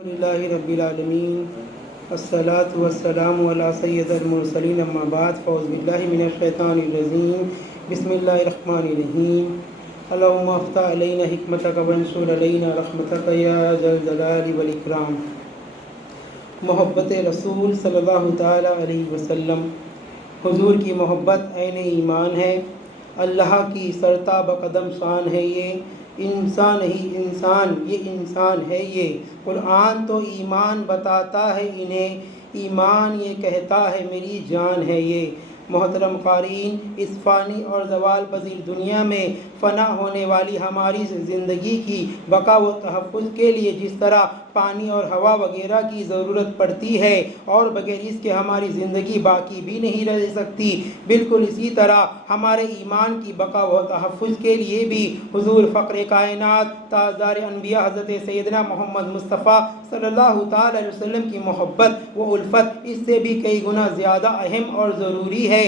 للہ رب العالمین الصلاۃ والسلام علی سید المرسلین اما بعد فاعوذ باللہ من الشیطان الرجیم بسم اللہ الرحمن الرحیم اللہم افتح علینا حکمتک وانشر علینا رحمتک یا ذا الجلال والاکرام۔ محبت رسول صلی اللہ تعالی علیہ وسلم، حضور کی محبت عین ایمان ہے، اللہ کی سرتاب قدم شان ہے، یہ انسان ہی انسان، یہ انسان ہے یہ۔ قرآن تو ایمان بتاتا ہے انہیں، ایمان یہ کہتا ہے میری جان ہے یہ۔ محترم قارئین، اس فانی اور زوال پذیر دنیا میں فنا ہونے والی ہماری زندگی کی بقا و تحفظ کے لیے جس طرح پانی اور ہوا وغیرہ کی ضرورت پڑتی ہے اور بغیر اس کے ہماری زندگی باقی بھی نہیں رہ سکتی، بالکل اسی طرح ہمارے ایمان کی بقا و تحفظ کے لیے بھی حضور فخر کائنات تاجدار انبیاء حضرت سیدنا محمد مصطفیٰ صلی اللہ تعالی علیہ وسلم کی محبت و الفت اس سے بھی کئی گنا زیادہ اہم اور ضروری ہے۔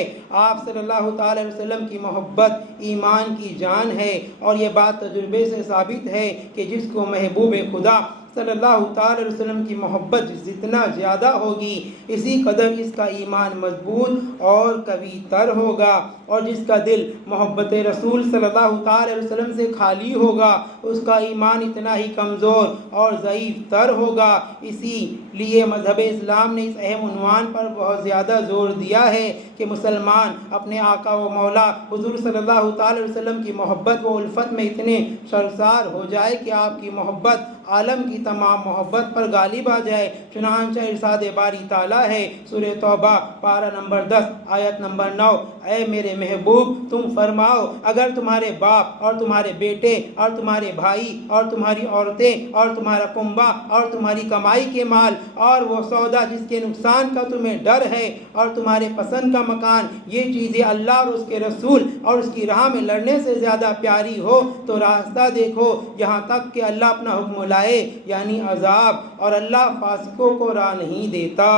آپ صلی اللہ تعالی علیہ وسلم کی محبت ایمان کی جان ہے، اور یہ بات تجربے سے ثابت ہے کہ جس کو محبوب خدا صلی اللہ تعالی علیہ وسلم کی محبت جتنا زیادہ ہوگی اسی قدر اس کا ایمان مضبوط اور قوی تر ہوگا، اور جس کا دل محبت رسول صلی اللہ تعالی علیہ وسلم سے خالی ہوگا اس کا ایمان اتنا ہی کمزور اور ضعیف تر ہوگا۔ اسی لیے مذہب اسلام نے اس اہم عنوان پر بہت زیادہ زور دیا ہے کہ مسلمان اپنے آقا و مولا حضور صلی اللہ تعالی علیہ وسلم کی محبت و الفت میں اتنے سرشار ہو جائے کہ آپ کی محبت عالم کی تمام محبت پر غالب آ جائے۔ چنانچہ ارشاد باری تعالیٰ ہے سورہ توبہ پارہ نمبر 10 آیت نمبر 9، اے میرے محبوب تم فرماؤ اگر تمہارے باپ اور تمہارے بیٹے اور تمہارے بھائی اور تمہاری عورتیں اور تمہارا کنبہ اور تمہاری کمائی کے مال اور وہ سودا جس کے نقصان کا تمہیں ڈر ہے اور تمہارے پسند کا مکان، یہ چیزیں اللہ اور اس کے رسول اور اس کی راہ میں لڑنے سے زیادہ پیاری ہو تو راستہ دیکھو یہاں تک کہ اللہ اپنا حکم لائے، یعنی عذاب، اور اللہ فاسقوں کو راہ نہیں دیتا۔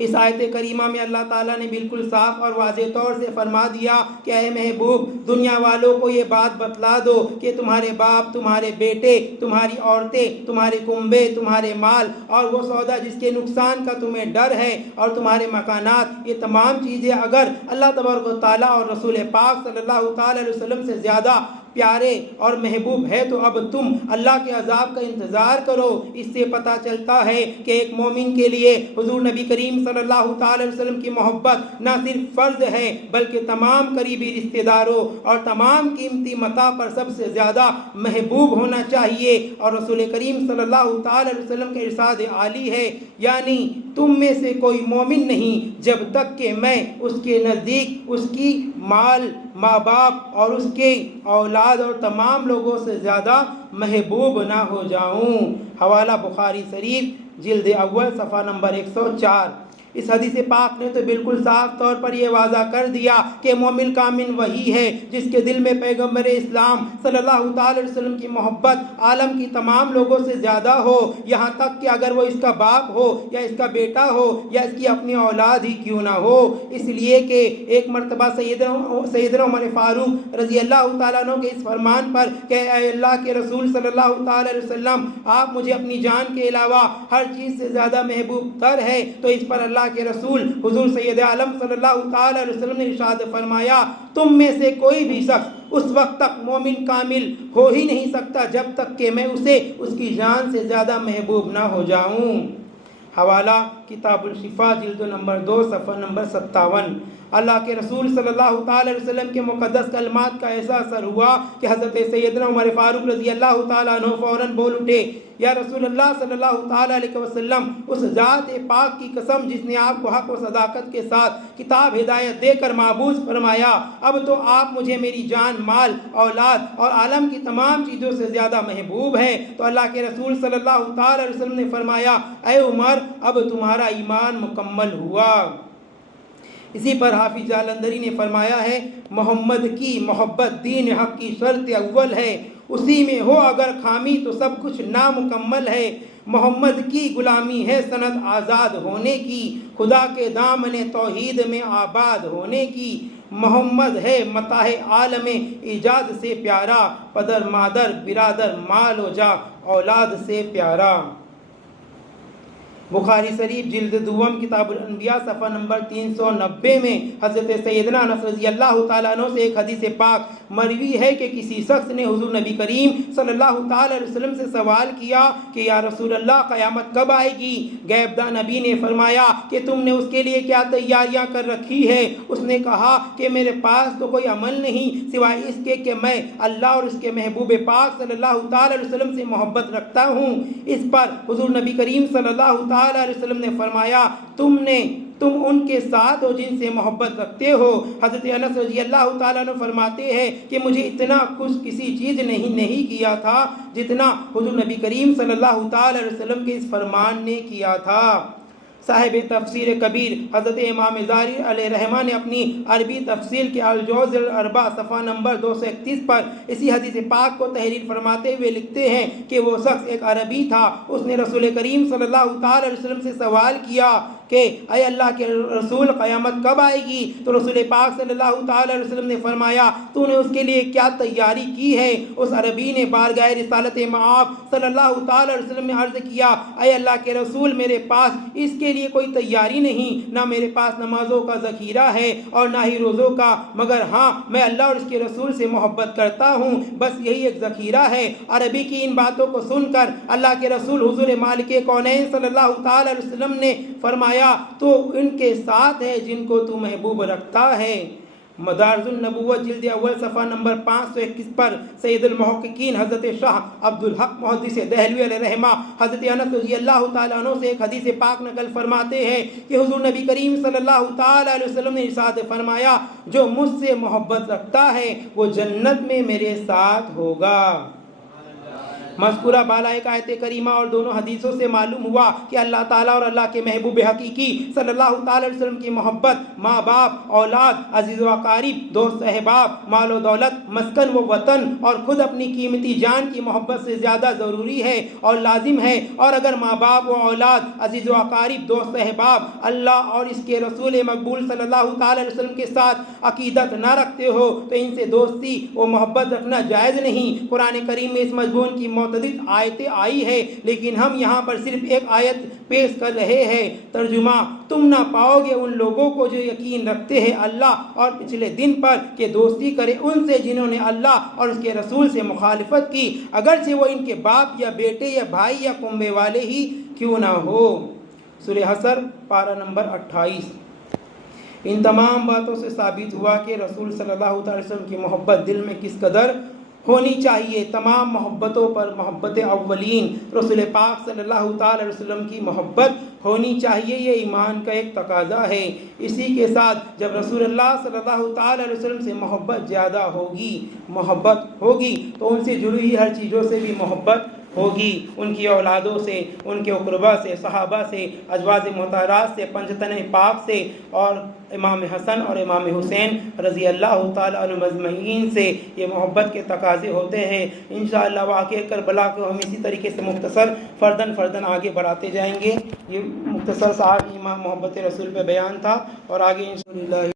اس آیت کریمہ میں اللہ تعالیٰ نے بالکل صاف اور واضح طور سے فرما دیا کہ اے محبوب دنیا والوں کو یہ بات بتلا دو کہ تمہارے باپ، تمہارے بیٹے، تمہاری عورتیں، تمہارے کنبے، تمہارے مال اور وہ سودا جس کے نقصان کا تمہیں ڈر ہے اور تمہارے مکانات، یہ تمام چیزیں اگر اللہ تبارک و تعالیٰ اور رسول پاک صلی اللہ تعالی علیہ وسلم سے زیادہ پیارے اور محبوب ہے تو اب تم اللہ کے عذاب کا انتظار کرو۔ اس سے پتہ چلتا ہے کہ ایک مومن کے لیے حضور نبی کریم صلی اللہ تعالی علیہ وسلم کی محبت نہ صرف فرض ہے بلکہ تمام قریبی رشتہ داروں اور تمام قیمتی متاع پر سب سے زیادہ محبوب ہونا چاہیے۔ اور رسول کریم صلی اللہ تعالی علیہ وسلم کا ارشاد عالی ہے، یعنی تم میں سے کوئی مومن نہیں جب تک کہ میں اس کے نزدیک اس کی مال، ماں باپ اور اس کے اولاد اور تمام لوگوں سے زیادہ محبوب نہ ہو جاؤں۔ حوالہ بخاری شریف جلد اول صفحہ نمبر 104۔ اس حدیث پاک نے تو بالکل صاف طور پر یہ واضح کر دیا کہ مومن کامل وہی ہے جس کے دل میں پیغمبر اسلام صلی اللہ تعالی علیہ وسلم کی محبت عالم کی تمام لوگوں سے زیادہ ہو، یہاں تک کہ اگر وہ اس کا باپ ہو یا اس کا بیٹا ہو یا اس کی اپنی اولاد ہی کیوں نہ ہو۔ اس لیے کہ ایک مرتبہ سیدنا عمر فاروق رضی اللہ تعالیٰ عنہ کے اس فرمان پر کہ اے اللہ کے رسول صلی اللہ تعالی علیہ وسلم آپ مجھے اپنی جان کے علاوہ ہر چیز سے زیادہ محبوب تر ہے، تو اس پر اللہ کے رسول حضور سید عالم صلی اللہ تعالی علیہ وسلم نے ارشاد فرمایا تم میں سے کوئی بھی شخص اس وقت تک مومن کامل ہو ہی نہیں سکتا جب تک کہ میں اسے اس کی جان سے زیادہ محبوب نہ ہو جاؤں۔ حوالہ کتاب الشفا جلد نمبر 2 صفحہ نمبر 57۔ اللہ کے رسول صلی اللہ تعالی علیہ وسلم کے مقدس کلمات کا ایسا اثر ہوا کہ حضرت سیدنا عمر فاروق رضی اللہ تعالیٰ عنہ فوراً بول اٹھے، یا رسول اللہ صلی اللہ تعالی علیہ وسلم اس ذات پاک کی قسم جس نے آپ کو حق و صداقت کے ساتھ کتاب ہدایت دے کر معبوس فرمایا، اب تو آپ مجھے میری جان، مال، اولاد اور عالم کی تمام چیزوں سے زیادہ محبوب ہے۔ تو اللہ کے رسول صلی اللہ تعالی علیہ وسلم نے فرمایا، اے عمر اب تمہارا ایمان مکمل ہوا۔ اسی پر حافظ جالندری نے فرمایا ہے، محمد کی محبت دین حق کی شرط اول ہے، اسی میں ہو اگر خامی تو سب کچھ نامکمل ہے۔ محمد کی غلامی ہے سند آزاد ہونے کی، خدا کے دامن توحید میں آباد ہونے کی۔ محمد ہے متاع عالم ایجاد سے پیارا، پدر مادر برادر مال و جا اولاد سے پیارا۔ بخاری شریف جلد دوم کتاب الانبیاء صفحہ نمبر 390 میں حضرت سیدنا انس رضی اللہ تعالیٰ عنہ سے ایک حدیث پاک مروی ہے کہ کسی شخص نے حضور نبی کریم صلی اللہ تعالیٰ علیہ وسلم سے سوال کیا کہ یا رسول اللہ قیامت کب آئے گی؟ غیب داں نبی نے فرمایا کہ تم نے اس کے لیے کیا تیاریاں کر رکھی ہے؟ اس نے کہا کہ میرے پاس تو کوئی عمل نہیں سوائے اس کے کہ میں اللہ اور اس کے محبوب پاک صلی اللہ تعالیٰ علیہ وسلم سے محبت رکھتا ہوں۔ اس پر حضور نبی کریم صلی اللہ تعالیٰ علیہ وسلم نے فرمایا تم ان کے ساتھ ہو جن سے محبت رکھتے ہو۔ حضرت انس رضی اللہ تعالیٰ عنہ فرماتے ہیں کہ مجھے اتنا خوش کسی چیز نہیں کیا تھا جتنا حضور نبی کریم صلی اللہ تعالیٰ علیہ وسلم کے اس فرمان نے کیا تھا۔ صاحب تفسیر کبیر حضرت امام زاری علیہ رحمہ نے اپنی عربی تفسیر کے الجوز الاربع صفحہ نمبر 231 پر اسی حدیث پاک کو تحریر فرماتے ہوئے لکھتے ہیں کہ وہ شخص ایک عربی تھا، اس نے رسول کریم صلی اللہ تعالی علیہ وسلم سے سوال کیا کہ اے اللہ کے رسول قیامت کب آئے گی؟ تو رسول پاک صلی اللہ تعالی علیہ وسلم نے فرمایا تو نے اس کے لیے کیا تیاری کی ہے؟ اس عربی نے بارگاہ رسالت مآب صلی اللہ تعالی علیہ وسلم نے عرض کیا اے اللہ کے رسول میرے پاس اس کے لیے کوئی تیاری نہیں، نہ میرے پاس نمازوں کا ذخیرہ ہے اور نہ ہی روزوں کا، مگر ہاں میں اللہ اور اس کے رسول سے محبت کرتا ہوں، بس یہی ایک ذخیرہ ہے۔ عربی کی ان باتوں کو سن کر اللہ کے رسول حضور مالک کونین صلی اللہ تعالی علیہ وسلم نے فرمایا تو ان کے ساتھ ہے جن کو تو محبوب رکھتا ہے۔ مدارج النبوت جلد اول صفحہ نمبر 521 پر سید المحققین حضرت شاہ عبدالحق محدث دہلوی علیہ رحمہ حضرت انس رضی اللہ تعالیٰ عنہ سے ایک حدیث پاک نقل فرماتے ہیں کہ حضور نبی کریم صلی اللہ تعالیٰ علیہ وسلم نے ارشاد فرمایا جو مجھ سے محبت رکھتا ہے وہ جنت میں میرے ساتھ ہوگا۔ مذکورہ بالا ایک آیت کریمہ اور دونوں حدیثوں سے معلوم ہوا کہ اللہ تعالیٰ اور اللہ کے محبوب حقیقی صلی اللہ تعالی علیہ وسلم کی محبت ماں باپ، اولاد، عزیز و اقارب، دوست احباب، مال و دولت، مسکن و وطن اور خود اپنی قیمتی جان کی محبت سے زیادہ ضروری ہے اور لازم ہے، اور اگر ماں باپ و اولاد، عزیز و اقارب، دوست احباب اللہ اور اس کے رسول مقبول صلی اللہ تعالی علیہ وسلم کے ساتھ عقیدت نہ رکھتے ہو تو ان سے دوستی و محبت رکھنا جائز نہیں۔ قرآن کریم میں اس مضمون کی متعدد آیتیں آئی ہے لیکن ہم یہاں پر صرف ایک آیت پیش کر رہے ہیں۔ ترجمہ تم نہ پاؤ گے ان لوگوں کو جو یقین رکھتے ہیں اللہ اور پچھلے دن پر کہ دوستی کرے ان سے جنہوں نے اللہ اور اس کے رسول سے مخالفت کی، اگرچہ وہ ان کے باپ یا بیٹے یا بھائی یا کنبے والے ہی کیوں نہ ہو۔ سورہ حشر پارہ نمبر 28۔ ان تمام باتوں سے ثابت ہوا کہ رسول صلی اللہ علیہ وسلم کی محبت دل میں کس قدر ہونی چاہیے۔ تمام محبتوں پر محبت اولین رسول پاک صلی اللہ تعالی علیہ وسلم کی محبت ہونی چاہیے، یہ ایمان کا ایک تقاضا ہے۔ اسی کے ساتھ جب رسول اللہ صلی اللہ تعالی علیہ وسلم سے محبت زیادہ ہوگی تو ان سے جڑی ہوئی ہر چیزوں سے بھی محبت ہوگی، ان کی اولادوں سے، ان کے اقربا سے، صحابہ سے، ازواج مطہرات سے، پنجتن پاک سے اور امام حسن اور امام حسین رضی اللہ تعالیٰ عنہم اجمعین سے یہ محبت کے تقاضے ہوتے ہیں۔ انشاءاللہ واقعہ کربلا کو ہم اسی طریقے سے مختصر فردن آگے بڑھاتے جائیں گے۔ یہ مختصر سا ایمان محبت رسول پہ بیان تھا اور آگے انشاءاللہ